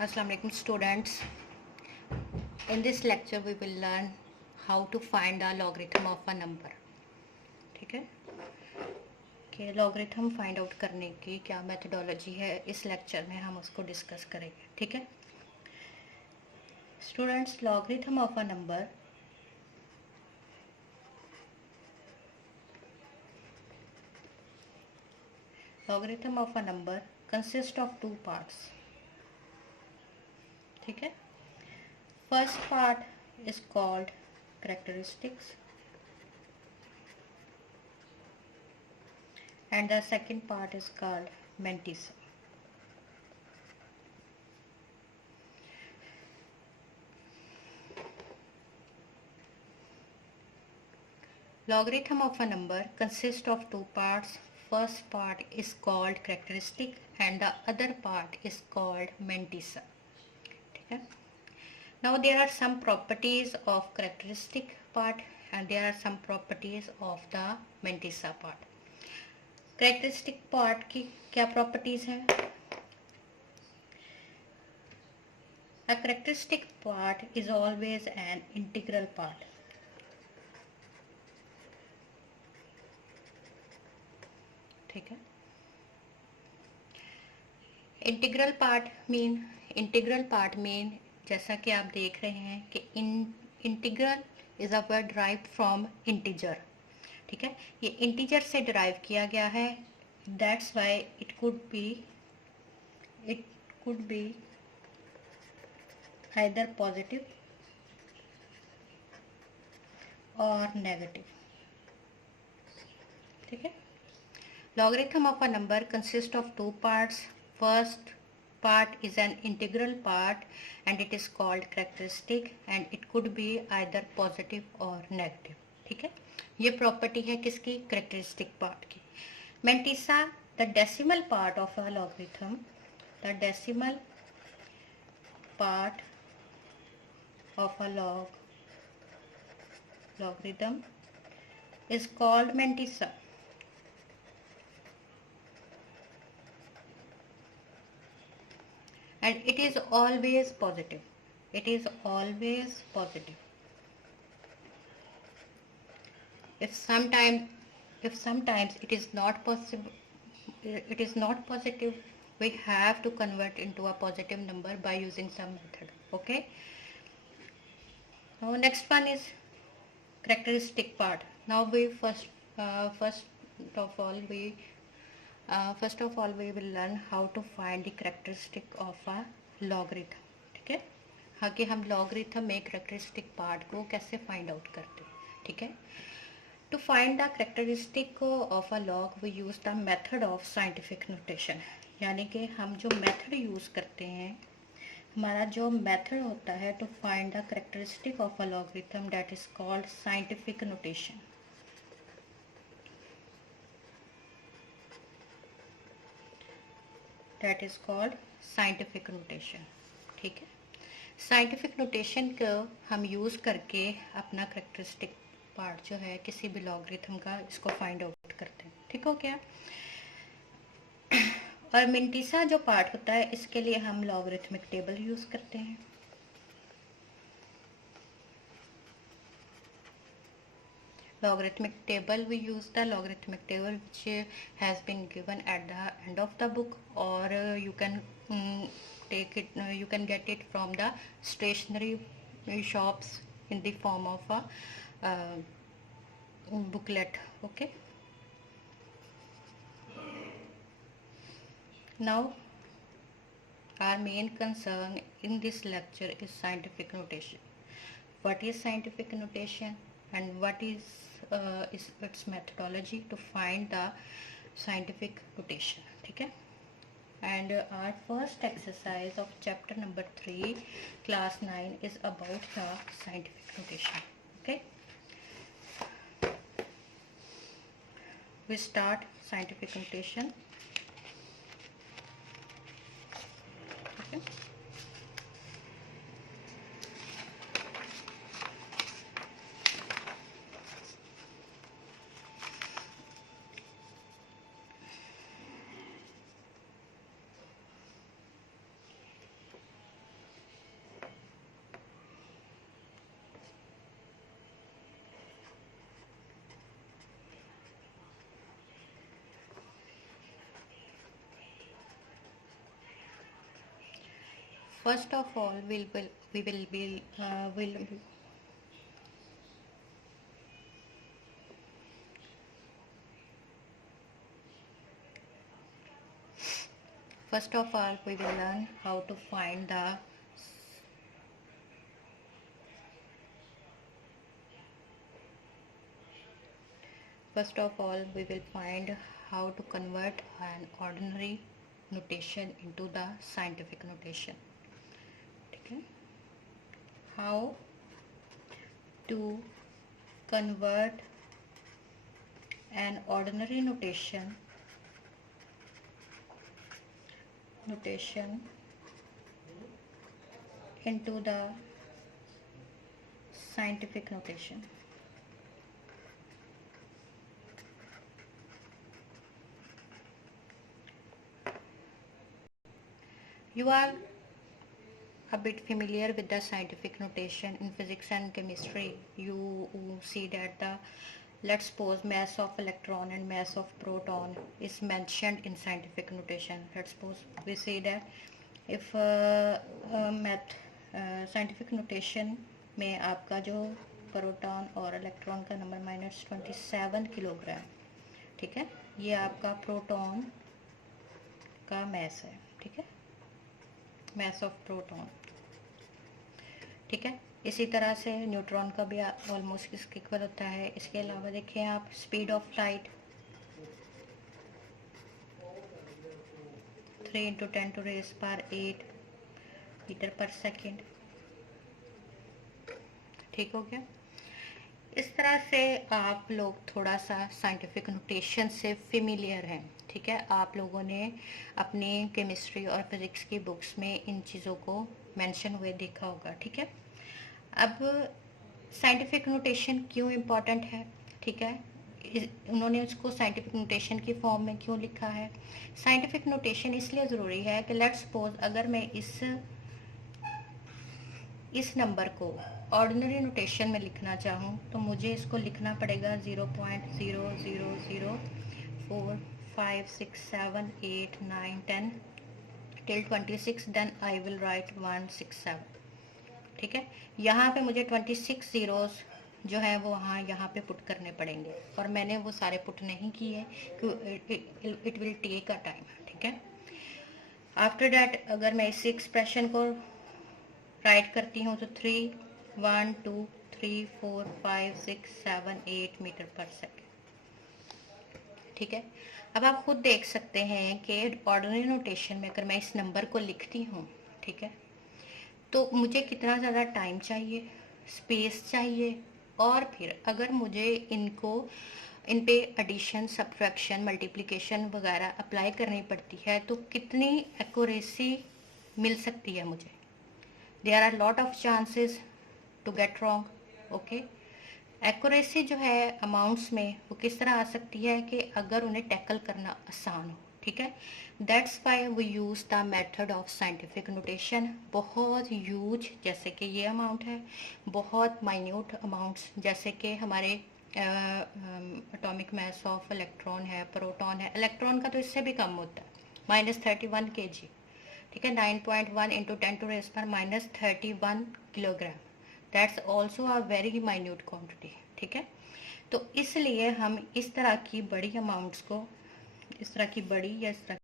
Assalamu alaikum students. In this lecture we will learn how to find the logarithm of a number. ठीक है कि logarithm find out करने की क्या मेथडोलॉजी है, इस लेक्चर में हम उसको डिस्कस करेंगे. ठीक है students, logarithm of a number consist of two parts. ठीक है, first part is called characteristics and the second part is called mantissa. Logarithm of a number consists of two parts. First part is called characteristic and the other part is called mantissa. ठीक है. Now there are some properties of characteristic part and there are some properties of the mantissa part. Characteristic part की क्या properties हैं? A characteristic part is always an integral part. ठीक है. Integral part mean जैसा कि आप देख रहे हैं कि integral is a word drive from integer. ठीक है, ये इंटीजर से डिराइव किया गया है. That's why it could be either positive और नेगेटिव. ठीक है. Logarithm of a number consists of two parts. First part is an integral part and it is called characteristic and it could be either positive or negative. ठीक है, ये प्रॉपर्टी है किसकी? characteristic part की. Mantissa, the decimal part of a logarithm, the decimal part of a logarithm is called mantissa. And it is always positive. It is always positive. If sometimes it is not possible, it is not positive, we have to convert into a positive number by using some method. Okay. Now next one is characteristic part. Now we first of all we will learn how to find the characteristic of a logarithm. ठीक है, हाँ कि हम logarithm में characteristic part को कैसे find out करते हैं. ठीक है, to find the characteristic of a log we use the method of scientific notation. यानी कि हम जो method use करते हैं, हमारा जो method होता है to find the characteristic of a logarithm, that is called scientific notation. That is called scientific notation. ठीक है, साइंटिफिक नोटेशन को हम यूज़ करके अपना करेक्टरिस्टिक पार्ट जो है किसी भी लॉगरिथम का, इसको फाइंड आउट करते हैं. ठीक हो गया. और मिंटीसा जो पार्ट होता है, इसके लिए हम लॉगरिथमिक टेबल यूज़ करते हैं. Logarithmic table, we use the logarithmic table which has been given at the end of the book, or you can take it, you can get it from the stationery shops in the form of a booklet. Okay, now our main concern in this lecture is scientific notation. What is scientific notation and what is its methodology to find the scientific notation. ठीक है, and our first exercise of chapter number 3 class 9 is about the scientific notation. Okay, we start scientific notation. Okay. First of all, we will be will first of all we will learn how to find the first of all we will find how to convert an ordinary notation into the scientific notation. Okay, how to convert an ordinary notation into the scientific notation. You are a bit familiar with the scientific notation in physics and chemistry. You see that the, let's suppose, mass of electron and mass of proton is mentioned in scientific notation. Let's suppose we say that if scientific notation में आपका जो प्रोटॉन और इलेक्ट्रॉन का नंबर -27 किलोग्राम, ठीक है, ये आपका प्रोटॉन का मैस है, ठीक है, मैस ऑफ प्रोटॉन, ठीक है। इसी तरह से न्यूट्रॉन का भी ऑलमोस्ट इसके इक्वल होता है। इसके अलावा देखें आप स्पीड ऑफ लाइट 3 × 10⁸ मीटर पर सेकेंड, ठीक हो गया। इस तरह से आप लोग थोड़ा सा साइंटिफिक नोटेशन से फेमिलियर हैं, ठीक है। आप लोगों ने अपनी केमिस्ट्री और फिजिक्स की बुक्स में इन चीज़ों को मेंशन हुए देखा होगा, ठीक है। अब साइंटिफिक नोटेशन क्यों इम्पॉर्टेंट है, ठीक है, उन्होंने उसको साइंटिफिक नोटेशन की फॉर्म में क्यों लिखा है। साइंटिफिक नोटेशन इसलिए ज़रूरी है कि लेट्स सपोज अगर मैं इस नंबर को ऑर्डिनरी नोटेशन में लिखना चाहूँ तो मुझे इसको लिखना पड़ेगा 0.00045678910 till 26, then I will write 167, ठीक है। यहाँ पे मुझे 26 ज़ीरोज़ जो है वो यहाँ पे पुट करने पड़ेंगे, और मैंने वो सारे पुट नहीं किए क्योंकि it will take a time, ठीक है। आफ्टर डैट अगर मैं इस एक्सप्रेशन को राइट करती हूँ तो 3, 1, 2, 3, 4, 5, 6, 7, 8 मीटर पर सेकेंड, ठीक है। अब आप खुद देख सकते हैं कि ऑर्डिनरी नोटेशन में अगर मैं इस नंबर को लिखती हूँ, ठीक है, तो मुझे कितना ज़्यादा टाइम चाहिए, स्पेस चाहिए, और फिर अगर मुझे इन पे एडिशन, सब्ट्रैक्शन, मल्टीप्लिकेशन वगैरह अप्लाई करनी पड़ती है तो कितनी एक्यूरेसी मिल सकती है मुझे। There are lot of chances to get wrong, okay. Accuracy जो है अमाउंट्स में वो किस तरह आ सकती है कि अगर उन्हें टैकल करना आसान हो, ठीक है। That's why we use the method of scientific notation. बहुत ह्यूज जैसे कि ये अमाउंट है, बहुत माइन्यूट अमाउंट्स जैसे कि हमारे एटॉमिक मास ऑफ इलेक्ट्रॉन है, प्रोटॉन है। इलेक्ट्रॉन का तो इससे भी कम होता है, -31 kg, ठीक है, 9.1 × 10⁻31 kilogram. That's also a very minute quantity, ठीक है। तो इसलिए हम इस तरह की बड़ी अमाउंट्स को, इस तरह की बड़ी या इस तरह